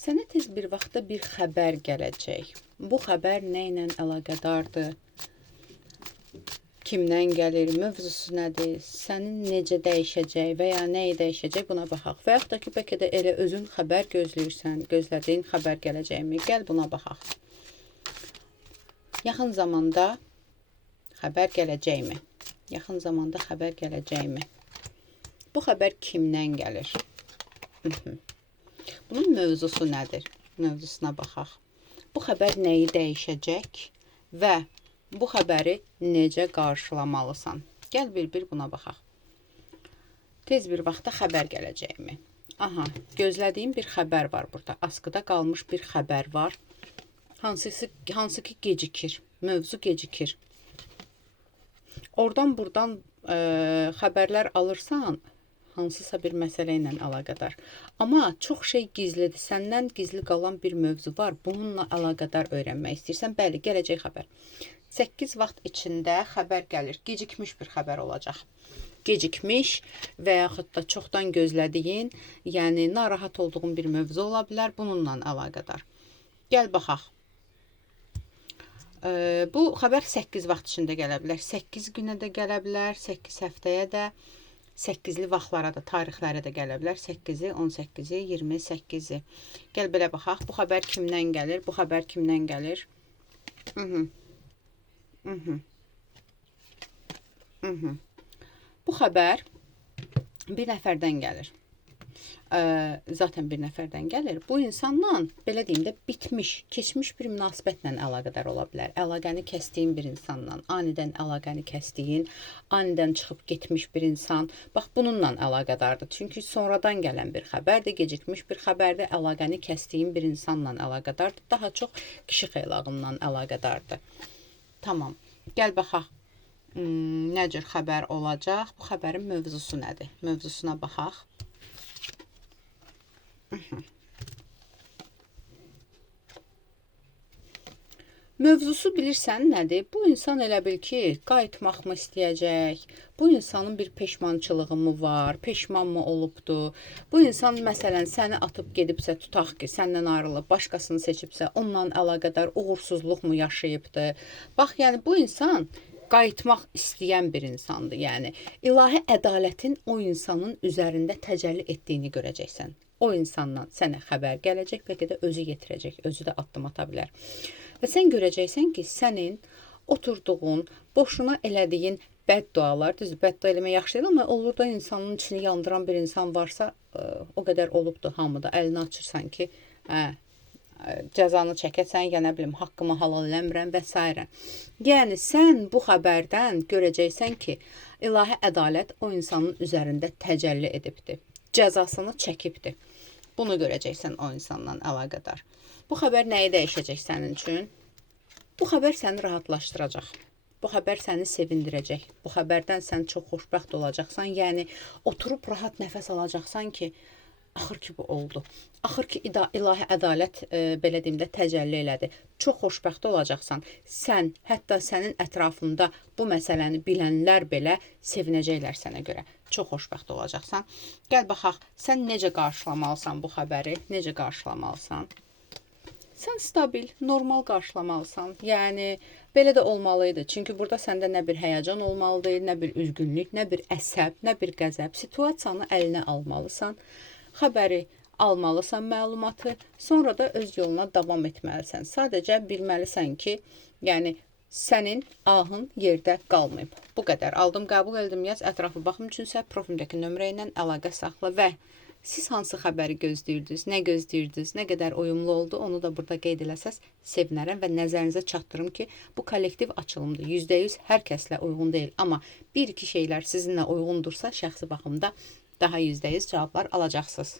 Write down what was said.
Sənə tez bir vaxtda bir xəbər gələcək. Bu xəbər nə ilə əlaqədardır? Kimdən gəlir, mövzusu nədir, sənin necə dəyişəcək və ya nəyi dəyişəcək buna baxaq. Və yaxud da ki, bəlkə də elə özün xəbər gözləyirsən, gözlədiyin xəbər gələcəkmi? Gəl buna baxaq. Yaxın zamanda xəbər gələcəkmi? Yaxın zamanda xəbər gələcəkmi? Bu xəbər kimdən gəlir? Bunun mövzusu nədir? Mövzusuna baxaq. Bu xəbər nəyi dəyişəcək və bu xəbəri necə qarşılamalısan? Gəl bir buna baxaq. Tez bir vaxtda xəbər gələcəkmi? Aha, gözlədiyim bir xəbər var burada. Askıda qalmış bir xəbər var. Hansı ki gecikir. Mövzu gecikir. Oradan buradan xəbərlər alırsan, hansısa bir məsələ ilə əlaqədar. Amma çox şey gizlidir. Səndən gizli qalan bir mövzu var. Bununla əlaqədar öyrənmək istəyirsən. Bəli, gələcək xəbər. 8 vaxt içində xəbər gəlir. Gecikmiş bir xəbər olacaq. Gecikmiş və yaxud da çoxdan gözlədiyin, yəni narahat olduğun bir mövzu ola bilər. Bununla əlaqədar. Gəl baxaq. Bu xəbər 8 vaxt içində gələ bilər. 8 günə də gələ bilər, 8 həftəyə də, 8-li vaxtlara da, tarixlərə də gələ bilər. 8-i, 18-i, 28-i. Gəl belə baxaq. Bu xəbər kimdən gəlir? Bu xəbər kimdən gəlir? Bu xəbər bir nəfərdən gəlir. Zaten bir nəfərdən gəlir. Bu insanla, belə deyim də, bitmiş, keçmiş bir münasibətlə əlaqədar ola bilər. Əlaqəni kəsdiyin bir insanla, anidən əlaqəni kəsdiyin, anidən çıxıb getmiş bir insan, bax bununla əlaqədardır. Çünki sonradan gələn bir xəbərdir, gecikmiş bir xəbərdir, əlaqəni kəsdiyin bir insanla əlaqədardır. Daha çox kişi xeylağından əlaqədardır. Tamam, gəl baxaq. Nə cür xəbər olacaq? Bu xəbərin mövzusu nədir? Mövzusuna baxaq. Mövzusu bilirsən nədir? Bu insan elə bil ki, qayıtmaq mı istəyəcək? Bu insanın bir peşmançılığı mı var? Peşman mı olubdu? Bu insan məsələn səni atıb gedibsə, tutaq ki, səndən ayrılıb, başqasını seçibsə, onunla əlaqədar uğursuzluq mu yaşayıbdı? Bax, yəni bu insan qayıtmaq istəyən bir insandır. Yəni ilahi ədalətin o insanın üzərində təcəlli etdiyini görəcəksən. O insandan sənə xəbər gələcək, bəlkə də özü yetirəcək, özü də addım ata bilər. Və sən görəcəksən ki, sənin oturduğun, boşuna elədiyin bəddualar, düzdür, bəddua eləmək yaxşı deyil, amma olur da insanın içini yandıran bir insan varsa, o qədər olubdur hamıda, əlini açırsan ki, cəzanı çəkəsən, ya nə bilim, haqqımı halal eləmirəm və s. Yəni, sən bu xəbərdən görəcəksən ki, ilahi ədalət o insanın üzərində təcəlli edibdir, cəzasını çəkibdir. Bunu görəcəksən o insanla əlaqədar. Bu xəbər nəyi dəyişəcək sənin üçün? Bu xəbər səni rahatlaşdıracaq. Bu xəbər səni sevindirəcək. Bu xəbərdən sən çox xoşbəxt olacaqsan. Yəni, oturub rahat nəfəs alacaqsan ki, axır ki bu oldu. Axır ki ilahi ədalət, belə deyim də, təcəlli elədi. Çox xoşbəxt olacaqsan. Sən, hətta sənin ətrafında bu məsələni bilənlər belə sevinəcəklər sənə görə. Çox xoşbəxt olacaqsan. Gəl baxaq, sən necə qarşılamalısan bu xəbəri? Necə qarşılamalısan? Sən stabil, normal qarşılamalısan. Yəni, belə də olmalıydı. Çünki burada səndə nə bir həyəcan olmalıdır, nə bir üzgünlük, nə bir əsəb, nə bir qəzəb. Situasiyanı əlinə almalısan. Xəbəri almalısan, məlumatı. Sonra da öz yoluna davam etməlisən. Sadəcə bilməlisən ki, yəni, sənin ahın yerdə qalmayıb. Bu qədər. Aldım, qəbul etdim, yaz. Ətrafı baxım üçünsə profilimdəki nömrə ilə əlaqə saxla və siz hansı xəbəri gözləyirdiniz, nə gözləyirdiniz, nə qədər uyumlu oldu, onu da burada qeyd eləsəz sevinərəm və nəzərinizə çatdırım ki, bu kollektiv açılımdır. %100 hər kəslə uyğun deyil, amma bir-iki şeylər sizinlə uyğundursa şəxsi baxımda daha %100 cavablar alacaqsınız.